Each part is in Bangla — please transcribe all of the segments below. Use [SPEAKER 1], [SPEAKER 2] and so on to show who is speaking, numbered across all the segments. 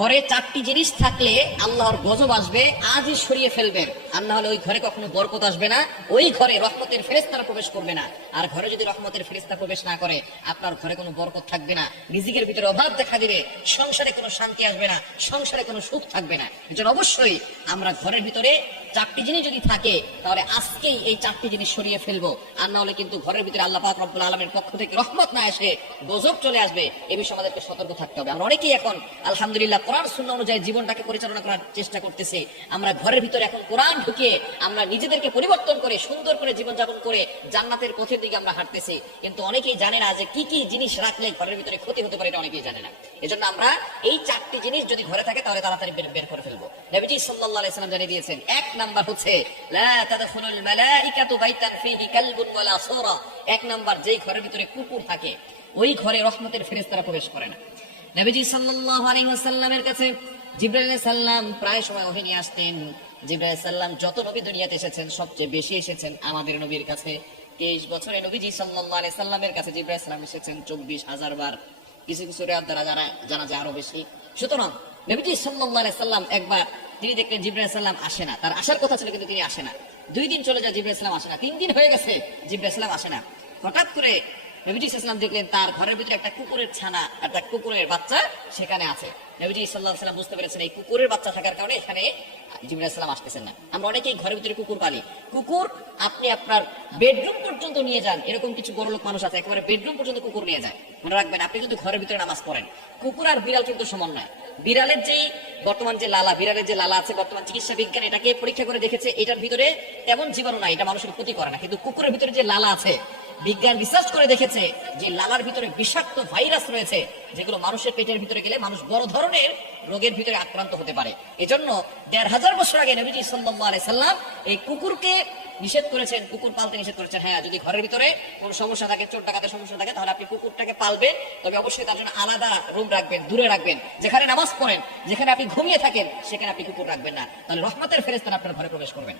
[SPEAKER 1] ঘরে চারটি জিনিস থাকলে আল্লাহর গজব আসবে, আজই সরিয়ে ফেলবেন। আর না হলে ওই ঘরে কখনো বরকত আসবে না, ওই ঘরে রহমতের ফেরেস্তারা প্রবেশ করবে না। আর ঘরে যদি রহমতের ফেরেস্তা প্রবেশ না করে, আপনার ঘরে কোনো বরকত থাকবে না। রিজিকের ভিতরে অভাব দেখা দিবে, সংসারে কোনো শান্তি আসবে না, সংসারে কোনো সুখ থাকবে না। এজন্য অবশ্যই আমরা ঘরের ভিতরে চারটি জিনিস যদি থাকে, তাহলে আজকেই এই চারটি জিনিস সরিয়ে ফেলব। আর না হলে কিন্তু ঘরের ভিতরে আল্লাহ পাক রব্বুল আলমের পক্ষ থেকে রহমত না এসে গজব চলে আসবে। এ বিষয়ে আমাদেরকে সতর্ক থাকতে হবে। আমরা অনেকেই এখন, আলহামদুলিল্লাহ কোরআন শূন্য অনুযায়ী জীবনটাকে পরিচালনা করার চেষ্টা করতেছি। আমরা ঘরের ভিতরে এখন কোরআন ঢুকিয়ে আমরা নিজেদেরকে পরিবর্তন করে, সুন্দর করে জীবনযাপন করে জান্নাতের পথের দিকে আমরা হাঁটতেছি। কিন্তু অনেকেই জানে না যে কি কি জিনিস রাখলে ঘরের ভিতরে ক্ষতি হতে পারে এটা অনেকেই জানে না। এজন্য আমরা এই চারটি জিনিস যদি ঘরে থাকে তাহলে তাড়াতাড়ি বের করে ফেলব। নবীজি সাল্লাল্লাহু আলাইহি সাল্লাম জানিয়ে দিয়েছেন, এক নাম্বার হচ্ছে, লা তাদখুলুল মালাইকাতু বাইতান ফীহি কালবুন ওয়ালা সূরা। এক নাম্বার, যেই ঘরের ভিতরে কুকুর থাকে, ওই ঘরে রহমতের ফেরেশতারা প্রবেশ করে না। নবীজি সাল্লাল্লাহু আলাইহি ওয়াসাল্লামের কাছে জিবরাইল সালাম প্রায় সময় ওহি নিয়ে আসতেন। জিবরাইল সালাম যত নবী দুনিয়াতে এসেছেন, সবচেয়ে বেশি এসেছেন আমাদের নবীর কাছে। তেইশ বছরে নবীজি সাল্লাল্লাহু আলাইহি সাল্লামের কাছে জিবরাইল সালাম এসেছেন চব্বিশ হাজার বার। কিছু কিছু রেয়াত দ্বারা জানা জানা যায় আরও বেশি। সুতরাং নবীজি সাল্লাল্লাহু আলাইহি সাল্লাম একবার তিনি দেখলেন জিবরাইল সালাম আসে না। তার আসার কথা ছিল কিন্তু তিনি আসে না। দুই দিন চলে যায় জিবরাইল সালাম আসে না। তিন দিন হয়ে গেছে জিবরাইল সালাম আসে না। হঠাৎ করে নবীজি ইসলাম দেখলেন তার ঘরের ভিতরে একটা কুকুরের ছানা, একটা কুকুরের বাচ্চা সেখানে আছে। নবীজি বুঝতে পেরেছেন এই কুকুরের বাচ্চা থাকার কারণে এখানে আসতেছেন না। আমরা অনেকেই ঘরের ভিতরে কুকুর পালি। কুকুর, আপনি আপনার বেডরুম পর্যন্ত নিয়ে যান, এরকম কিছু বড় লোক মানুষ আছে, একেবারে বেডরুম পর্যন্ত কুকুর নিয়ে যায়। মনে রাখবেন, আপনি কিন্তু ঘরের ভিতরে নামাজ পড়েন। কুকুর আর বিড়াল কিন্তু সমান নয়। বিড়ালের যেই বর্তমান যে লালা, বিড়ালের যে লালা আছে, বর্তমান চিকিৎসা বিজ্ঞান এটাকে পরীক্ষা করে দেখেছে, এটার ভিতরে তেমন জীবাণু নাই, এটা মানুষের ক্ষতি করে না। কিন্তু কুকুরের ভিতরে যে লালা আছে বিজ্ঞান রিসার্চ করে দেখেছে যে লালার ভিতরে বিষাক্ত ভাইরাস রয়েছে, যেগুলো মানুষের পেটের ভিতরে গেলে মানুষ বড় ধরনের রোগের ভিতরে আক্রান্ত হতে পারে। এজন্য দেড় হাজার বছর আগে নবীজি সাল্লাল্লাহু আলাইহি সাল্লাম এই কুকুরকে নিষেধ করেছেন, কুকুর পালতে নিষেধ করেছেন। হ্যাঁ যদি ঘরের ভিতরে কোনো সমস্যা থাকে, চোর ডাকাতে সমস্যা থাকে, তাহলে আপনি কুকুরটাকে পালবেন, তবে অবশ্যই তার জন্য আলাদা রুম রাখবেন, দূরে রাখবেন। যেখানে নামাজ পড়েন, যেখানে আপনি ঘুমিয়ে থাকেন, সেখানে আপনি কুকুর রাখবেন না। তাহলে রহমতের ফেরেস্তান আপনার ঘরে প্রবেশ করবেন।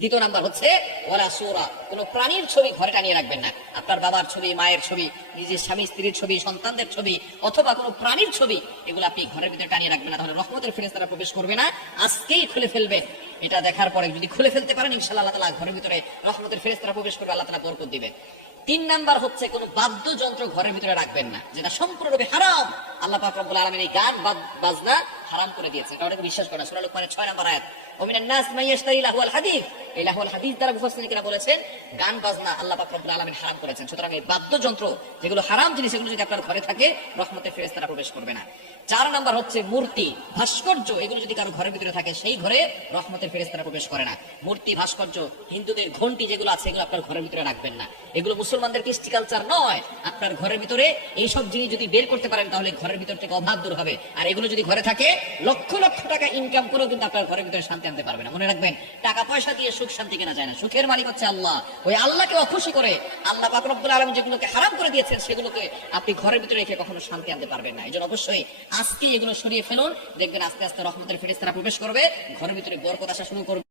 [SPEAKER 1] দ্বিতীয় নাম্বার হচ্ছে ওরা সোরা। কোন প্রাণীর ছবি ঘরে টানিয়ে রাখবেন না। আপনার বাবার ছবি, মায়ের ছবি, নিজের স্বামী, স্ত্রীর ছবি, সন্তানদের ছবি, অথবা কোনো প্রাণীর ছবি, এগুলো আপনি ঘরের ভিতরে টানিয়ে রাখবেন না। তাহলে রহমতের ফেরেস তারা প্রবেশ করবে না। আজকেই খুলে ফেলবে। এটা দেখার পরে যদি খুলে ফেলতে পারেন ইনশাল্লাহ আল্লাহ তালা ঘরের ভিতরে রহমতের ফেরেস তারা প্রবেশ করবে, আল্লাহ তালা বরকত দিবে। তিন নাম্বার হচ্ছে, কোন বাদ্যযন্ত্র ঘরের ভিতরে রাখবেন না। যেটা সম্পূর্ণরূপে হারাম। আল্লাহ পাক রব্বুল আলামিন এই গান বাজনা হারাম করে দিয়েছে এটা অনেকে বিশ্বাস করে না। সূরা লোকমানের 6 নাম্বার আয়াত। ভাস্কর্য হিন্দুদের ঘন্টি যেগুলো আছে, এগুলো আপনার ঘরের ভিতরে রাখবেন না। এগুলো মুসলমানদের কৃষ্টি কালচার নয়। আপনার ঘরের ভিতরে এইসব জিনিস যদি বের করতে পারেন, তাহলে ঘরের ভিতর থেকে অভাব দূর হবে। আর এগুলো যদি ঘরে থাকে, লক্ষ লক্ষ টাকা ইনকাম করেও কিন্তু আপনার ঘরের ভিতরে শান্তি আনতে পারবে না। মনে রাখবেন টাকা পয়সা দিয়ে সুখ শান্তি কেনা যায় না। সুখের মালিক হচ্ছে আল্লাহ। ওই আল্লাহকে অখুশি করে আল্লাহ পাক আলম যেগুলোকে হারাম করে দিয়েছেন, সেগুলোকে আপনি ঘরের ভিতরে রেখে কখনো শান্তি আনতে পারবেন না। এই জন্য অবশ্যই আজকে এগুলো সরিয়ে ফেলুন। দেখবেন আস্তে আস্তে রহমতের ফেরেস্তারা প্রবেশ করবে। ঘরের ভিতরে বরকত আসা শুরু করবে।